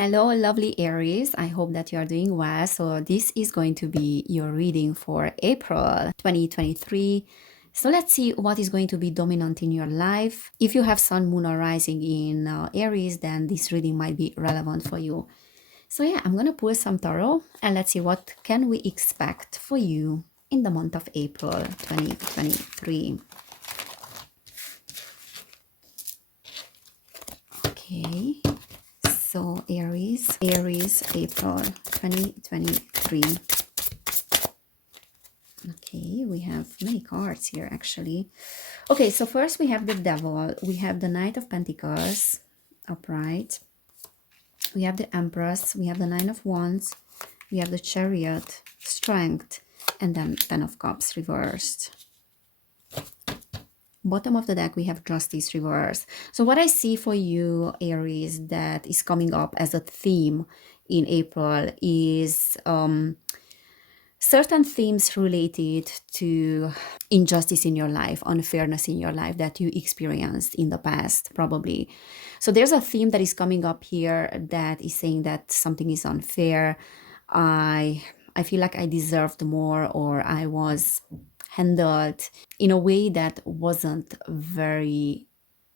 Hello, lovely Aries. I hope that you are doing well. So, this is going to be your reading for April 2023. So, let's see what is going to be dominant in your life. If you have Sun, Moon, or Rising in Aries, then this reading might be relevant for you. So, yeah, I'm going to pull some tarot and let's see what can we expect for you in the month of April 2023. Okay. So Aries, April 2023. Okay, we have many cards here actually. Okay, so first we have the Devil, we have the Knight of Pentacles upright, we have the Empress, we have the Nine of Wands, we have the Chariot, Strength, and then Ten of Cups reversed. Bottom of the deck, we have Justice reverse. So what I see for you, Aries, that is coming up as a theme in April is certain themes related to injustice in your life, unfairness in your life that you experienced in the past, probably. So there's a theme that is coming up here that is saying that something is unfair. I feel like I deserved more, or I was handled in a way that wasn't very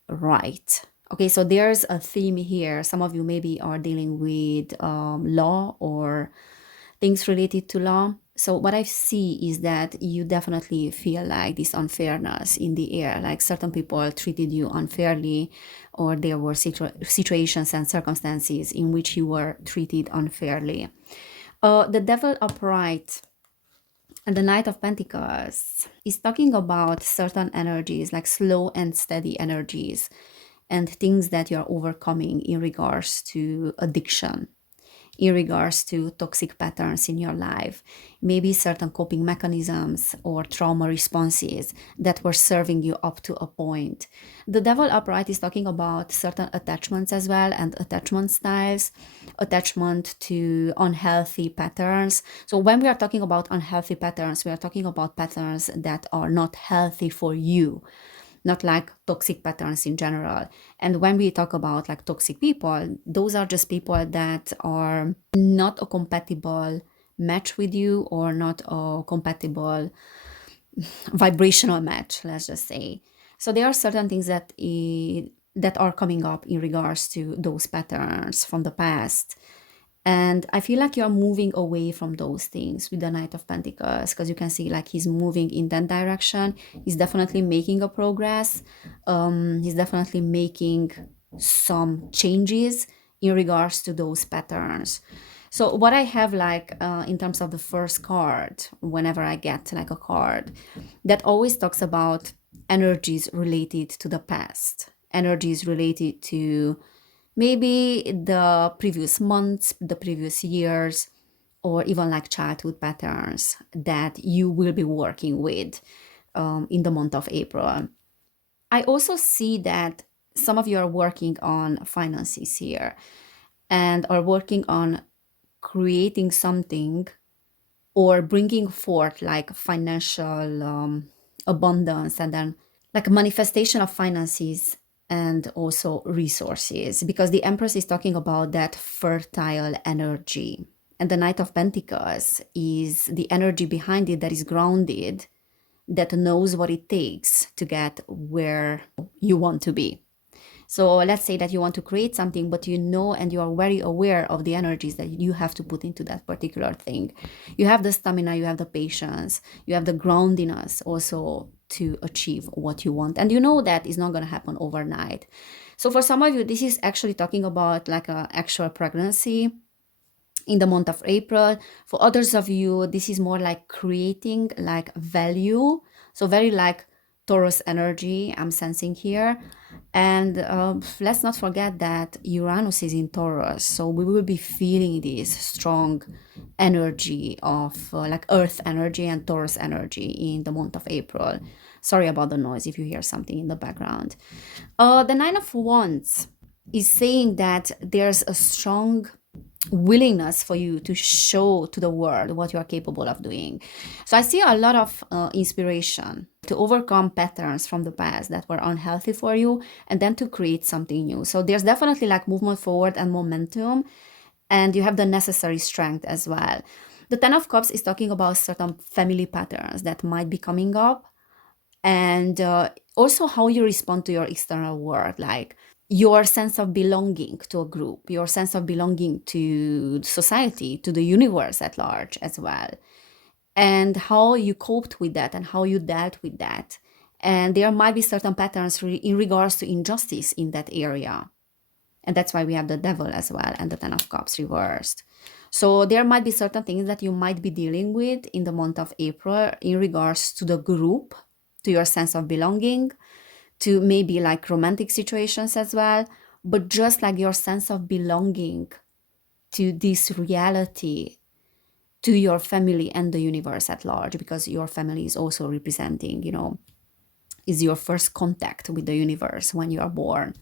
right. Okay, so there's a theme here. Some of you maybe are dealing with law or things related to law. So what I see is that you definitely feel like this unfairness in the air, like certain people treated you unfairly, or there were situations and circumstances in which you were treated unfairly. The Devil upright and the Knight of Pentacles is talking about certain energies, like slow and steady energies, and things that you're overcoming in regards to addiction, in regards to toxic patterns in your life, maybe certain coping mechanisms or trauma responses that were serving you up to a point. The Devil upright is talking about certain attachments as well, and attachment styles, attachment to unhealthy patterns. So when we are talking about unhealthy patterns, we are talking about patterns that are not healthy for you, not like toxic patterns in general. And when we talk about like toxic people, those are just people that are not a compatible match with you, or not a compatible vibrational match, let's just say. So there are certain things that are coming up in regards to those patterns from the past. And I feel like you're moving away from those things with the Knight of Pentacles, because you can see like he's moving in that direction. He's definitely making a progress. He's definitely making some changes in regards to those patterns. So what I have like in terms of the first card, whenever I get like a card, that always talks about energies related to the past, energies related to maybe the previous months, the previous years, or even like childhood patterns that you will be working with in the month of April. I also see that some of you are working on finances here and are working on creating something or bringing forth like financial abundance, and then like manifestation of finances and also resources, because the Empress is talking about that fertile energy, and the Knight of Pentacles is the energy behind it that is grounded, that knows what it takes to get where you want to be. So let's say that you want to create something, but you know and you are very aware of the energies that you have to put into that particular thing. You have the stamina, you have the patience, you have the groundiness also to achieve what you want. And you know that is not going to happen overnight. So for some of you, this is actually talking about like an actual pregnancy in the month of April. For others of you, this is more like creating like value. So very like Taurus energy I'm sensing here. And let's not forget that Uranus is in Taurus. So we will be feeling this strong energy of like Earth energy and Taurus energy in the month of April. Sorry about the noise if you hear something in the background. The Nine of Wands is saying that there's a strong willingness for you to show to the world what you are capable of doing. So I see a lot of inspiration to overcome patterns from the past that were unhealthy for you and then to create something new. So there's definitely like movement forward and momentum, and you have the necessary strength as well. The Ten of Cups is talking about certain family patterns that might be coming up, and also how you respond to your external world, like your sense of belonging to a group, your sense of belonging to society, to the universe at large as well, and how you coped with that and how you dealt with that. And there might be certain patterns in regards to injustice in that area. And that's why we have the devil as well and the Ten of Cups reversed. So there might be certain things that you might be dealing with in the month of April in regards to the group, to your sense of belonging, to maybe like romantic situations as well, but just like your sense of belonging to this reality, to your family and the universe at large, because your family is also representing, is your first contact with the universe when you are born.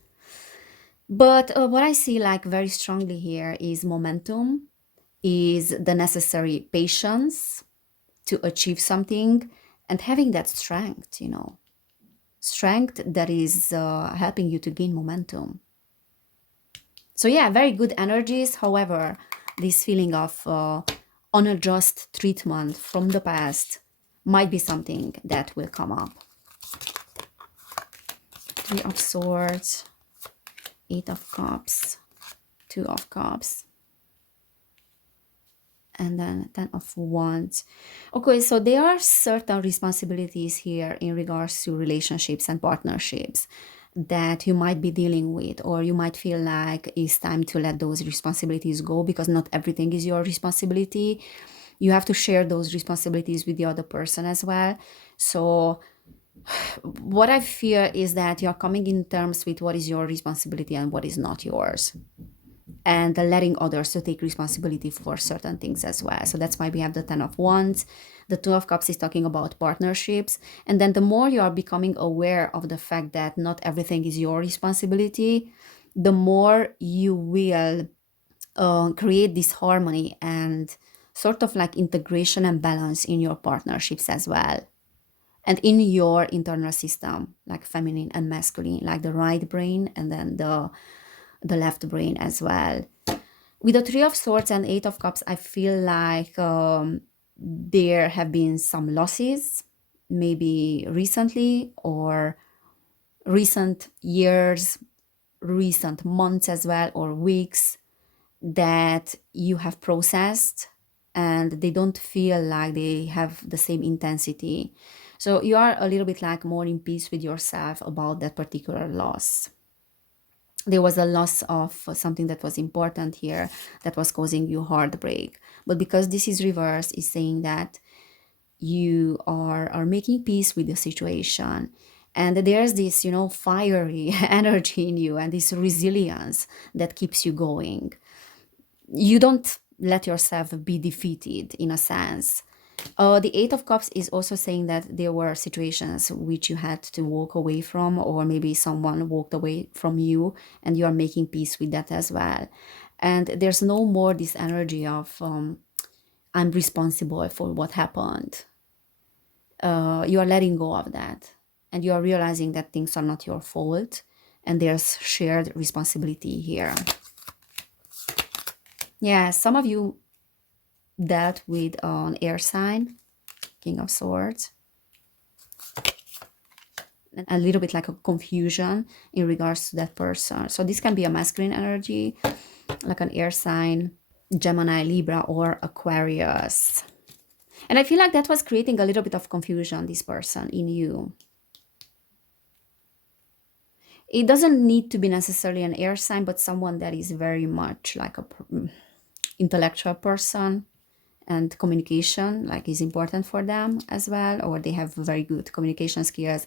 But what I see like very strongly here is momentum, is the necessary patience to achieve something, and having that strength, strength that is helping you to gain momentum. So yeah, very good energies. However, this feeling of unjust treatment from the past might be something that will come up. Three of Swords, Eight of Cups, Two of Cups, and then Ten of Wands. Okay, so there are certain responsibilities here in regards to relationships and partnerships that you might be dealing with, or you might feel like it's time to let those responsibilities go because not everything is your responsibility. You have to share those responsibilities with the other person as well. So what I fear is that you're coming in terms with what is your responsibility and what is not yours, and letting others to take responsibility for certain things as well. So that's why we have the Ten of Wands. The Two of Cups is talking about partnerships. And then the more you are becoming aware of the fact that not everything is your responsibility, the more you will create this harmony and sort of like integration and balance in your partnerships as well. And in your internal system, like feminine and masculine, like the right brain and then the left brain as well. With the Three of Swords and Eight of Cups, I feel like there have been some losses, maybe recently or recent years, recent months as well, or weeks, that you have processed and they don't feel like they have the same intensity. So you are a little bit like more in peace with yourself about that particular loss. There was a loss of something that was important here that was causing you heartbreak. But because this is reverse, is saying that you are making peace with the situation. And there's this, fiery energy in you and this resilience that keeps you going. You don't let yourself be defeated in a sense. The Eight of Cups is also saying that there were situations which you had to walk away from, or maybe someone walked away from you, and you are making peace with that as well. And there's no more this energy of I'm responsible for what happened. You are letting go of that, and you are realizing that things are not your fault, and there's shared responsibility here. Yeah, some of you dealt with an air sign, King of Swords, and a little bit like a confusion in regards to that person. So this can be a masculine energy, like an air sign, Gemini, Libra, or Aquarius. And I feel like that was creating a little bit of confusion, this person in you. It doesn't need to be necessarily an air sign, but someone that is very much like a intellectual person, and communication like is important for them as well, or they have very good communication skills,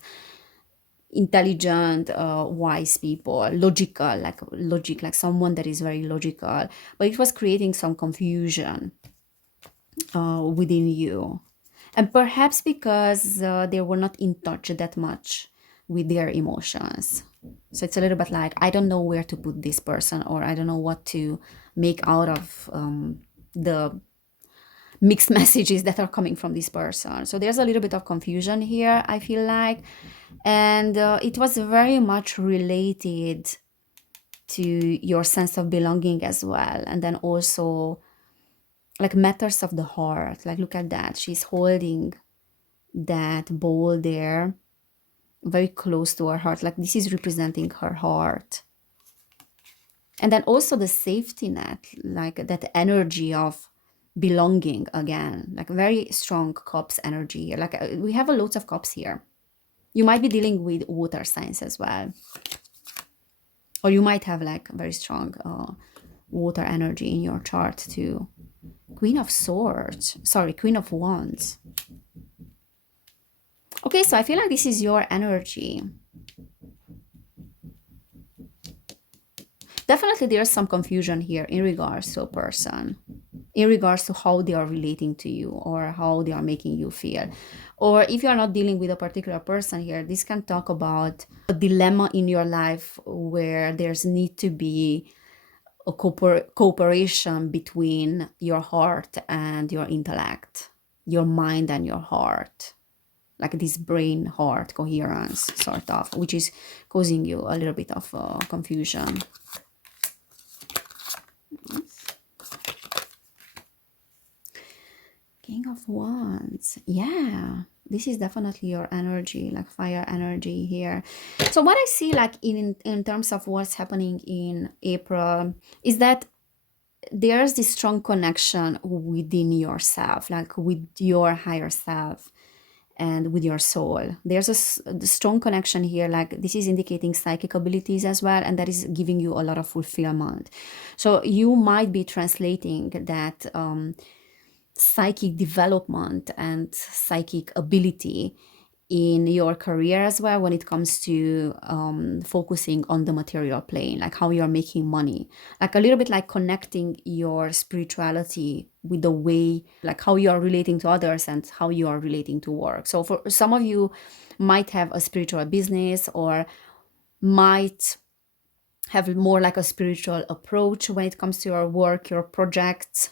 intelligent, wise people, logical, like someone that is very logical. But it was creating some confusion within you, and perhaps because they were not in touch that much with their emotions, So it's a little bit like, I don't know where to put this person, or I don't know what to make out of the mixed messages that are coming from this person. So there's a little bit of confusion here, I feel like. And it was very much related to your sense of belonging as well. And then also like matters of the heart. Like, look at that. She's holding that bowl there very close to her heart. Like, this is representing her heart. And then also the safety net, like that energy of belonging again, like very strong cups energy here. Like we have a lots of cups here. You might be dealing with water signs as well. Or you might have like very strong water energy in your chart too. Queen of Swords, sorry, Queen of Wands. Okay, so I feel like this is your energy. Definitely there's some confusion here in regards to a person, in regards to how they are relating to you or how they are making you feel. Or if you are not dealing with a particular person here, this can talk about a dilemma in your life where there's need to be a cooperation between your heart and your intellect, your mind and your heart, like this brain heart coherence sort of, which is causing you a little bit of confusion. King of Wands. Yeah, this is definitely your energy, like fire energy here. So what I see like in terms of what's happening in April is that there's this strong connection within yourself, like with your higher self and with your soul. There's a strong connection here, like this is indicating psychic abilities as well, and that is giving you a lot of fulfillment. So you might be translating that psychic development and psychic ability in your career as well, when it comes to focusing on the material plane, like how you're making money, like a little bit like connecting your spirituality with the way, like how you are relating to others and how you are relating to work. So for some of you might have a spiritual business, or might have more like a spiritual approach when it comes to your work, your projects,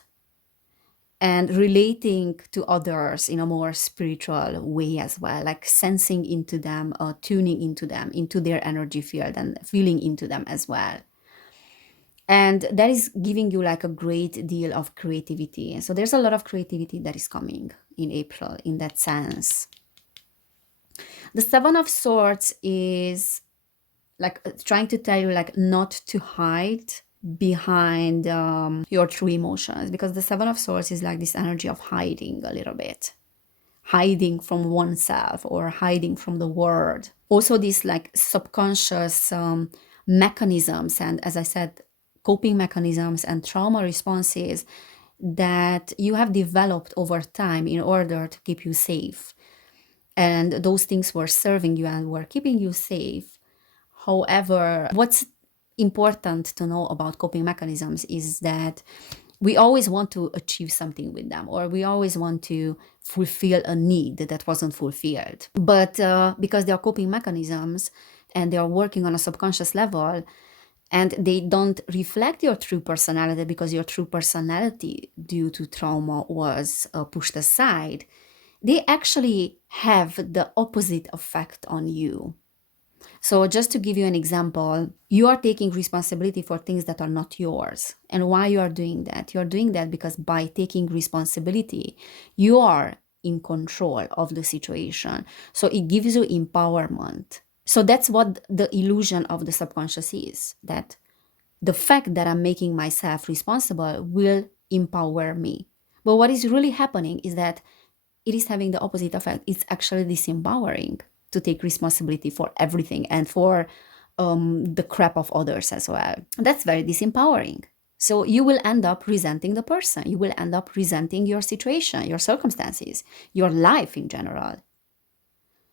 and relating to others in a more spiritual way as well, like sensing into them, tuning into them, into their energy field, and feeling into them as well. And that is giving you like a great deal of creativity. So there's a lot of creativity that is coming in April in that sense. The Seven of Swords is like trying to tell you like not to hide behind your true emotions, because the Seven of Swords is like this energy of hiding a little bit, hiding from oneself or hiding from the world. Also these like subconscious mechanisms, and as I said, coping mechanisms and trauma responses that you have developed over time in order to keep you safe. And those things were serving you and were keeping you safe. However, what's important to know about coping mechanisms is that we always want to achieve something with them, or we always want to fulfill a need that wasn't fulfilled. But because they are coping mechanisms and they are working on a subconscious level, and they don't reflect your true personality, because your true personality due to trauma was pushed aside, they actually have the opposite effect on you. So just to give you an example, you are taking responsibility for things that are not yours. And why you are doing that? You're doing that because by taking responsibility, you are in control of the situation. So it gives you empowerment. So that's what the illusion of the subconscious is, that the fact that I'm making myself responsible will empower me. But what is really happening is that it is having the opposite effect. It's actually disempowering to take responsibility for everything and for the crap of others as well. That's very disempowering. So you will end up resenting the person. You will end up resenting your situation, your circumstances, your life in general.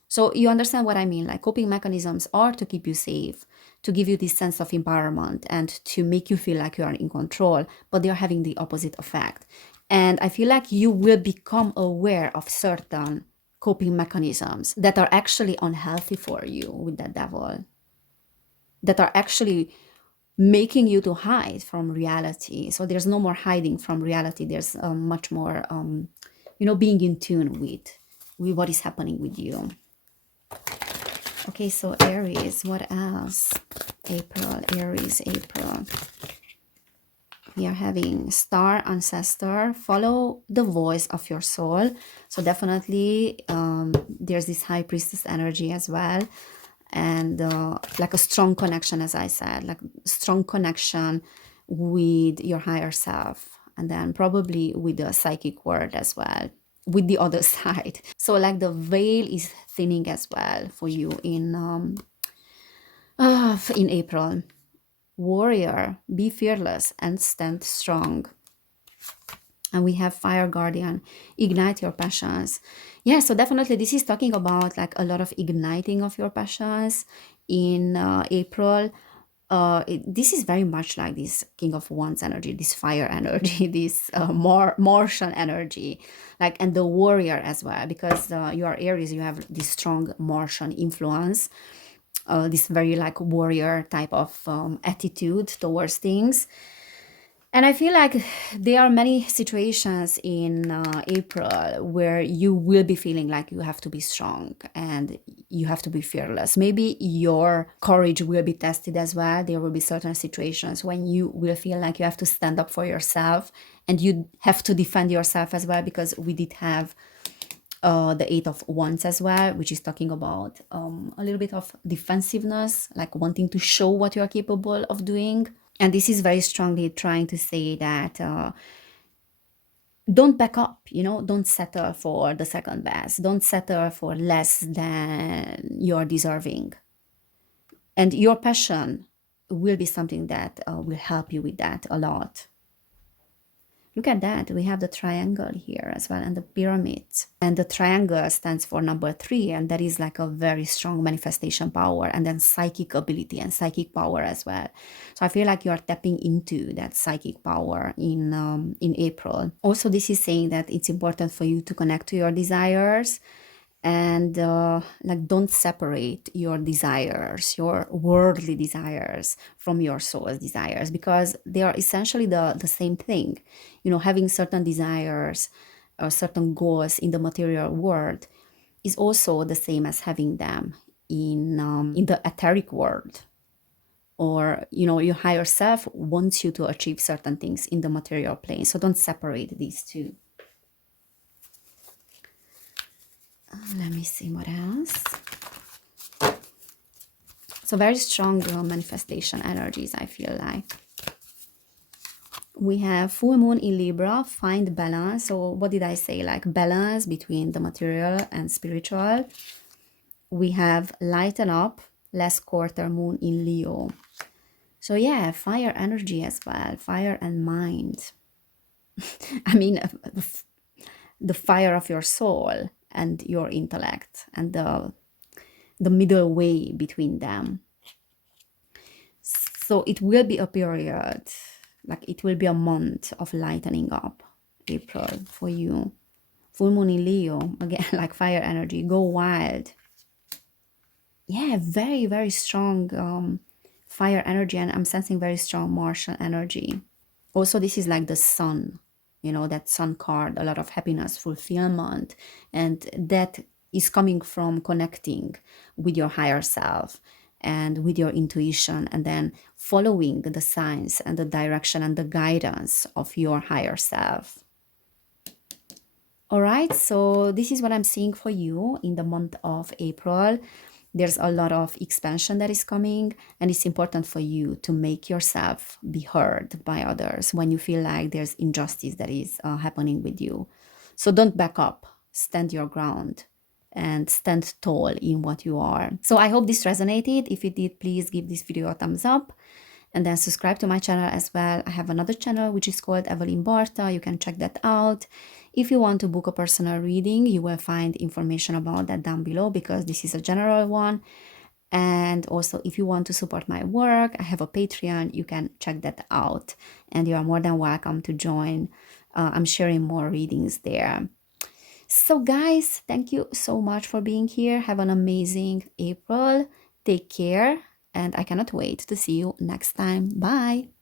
So you understand what I mean? Like coping mechanisms are to keep you safe, to give you this sense of empowerment and to make you feel like you are in control, but they are having the opposite effect. And I feel like you will become aware of certain coping mechanisms that are actually unhealthy for you with that devil. that are actually making you to hide from reality. So there's no more hiding from reality. There's much more, being in tune with what is happening with you. Okay, so Aries, what else? April, Aries, April. We are having star ancestor, follow the voice of your soul. So definitely there's this high priestess energy as well, and like a strong connection, as I said, like strong connection with your higher self, and then probably with the psychic world as well, with the other side. So like the veil is thinning as well for you in April. Warrior, be fearless and stand strong. And we have fire guardian, ignite your passions. Yeah, so definitely this is talking about like a lot of igniting of your passions in April. This is very much like this King of Wands energy, this fire energy, this more Martian energy, like, and the warrior as well, because you are Aries, you have this strong Martian influence, this very like warrior type of attitude towards things. And I feel like there are many situations in April where you will be feeling like you have to be strong and you have to be fearless. Maybe your courage will be tested as well. There will be certain situations when you will feel like you have to stand up for yourself and you have to defend yourself as well, because we did have the Eight of Wands as well, which is talking about a little bit of defensiveness, like wanting to show what you are capable of doing. And this is very strongly trying to say that don't back up, don't settle for the second best, don't settle for less than you're deserving. And your passion will be something that will help you with that a lot. Look at that. We have the triangle here as well, and the pyramids. And the triangle stands for number 3, and that is like a very strong manifestation power, and then psychic ability and psychic power as well. So I feel like you are tapping into that psychic power in April. Also, this is saying that it's important for you to connect to your desires, and like don't separate your desires, your worldly desires, from your soul's desires, because they are essentially the same thing. Having certain desires or certain goals in the material world is also the same as having them in the etheric world. Or your higher self wants you to achieve certain things in the material plane, so don't separate these two. Let me see what else. So very strong manifestation energies, I feel like. We have full moon in Libra, find balance. So what did I say? Like balance between the material and spiritual. We have lighten up, last quarter moon in Leo. So yeah, fire energy as well, fire and mind. I mean, the fire of your soul and your intellect, and the middle way between them. So it will be a period, like it will be a month of lightening up, April, for you. Full moon in Leo, again, like fire energy, go wild. Yeah, very, very strong fire energy, and I'm sensing very strong Martian energy. Also, this is like the sun, that sun card, a lot of happiness, fulfillment, and that is coming from connecting with your higher self and with your intuition, and then following the signs and the direction and the guidance of your higher self. All right, so this is what I'm seeing for you in the month of April. There's a lot of expansion that is coming, and it's important for you to make yourself be heard by others when you feel like there's injustice that is happening with you. So don't back up, stand your ground, and stand tall in what you are. So I hope this resonated. If it did, please give this video a thumbs up. And then subscribe to my channel as well. I have another channel which is called Evelin Barta. You can check that out. If you want to book a personal reading, you will find information about that down below, because this is a general one. And also, if you want to support my work, I have a Patreon. You can check that out, and you are more than welcome to join. I'm sharing more readings there. So guys, thank you so much for being here. Have an amazing April. Take care and I cannot wait to see you next time. Bye.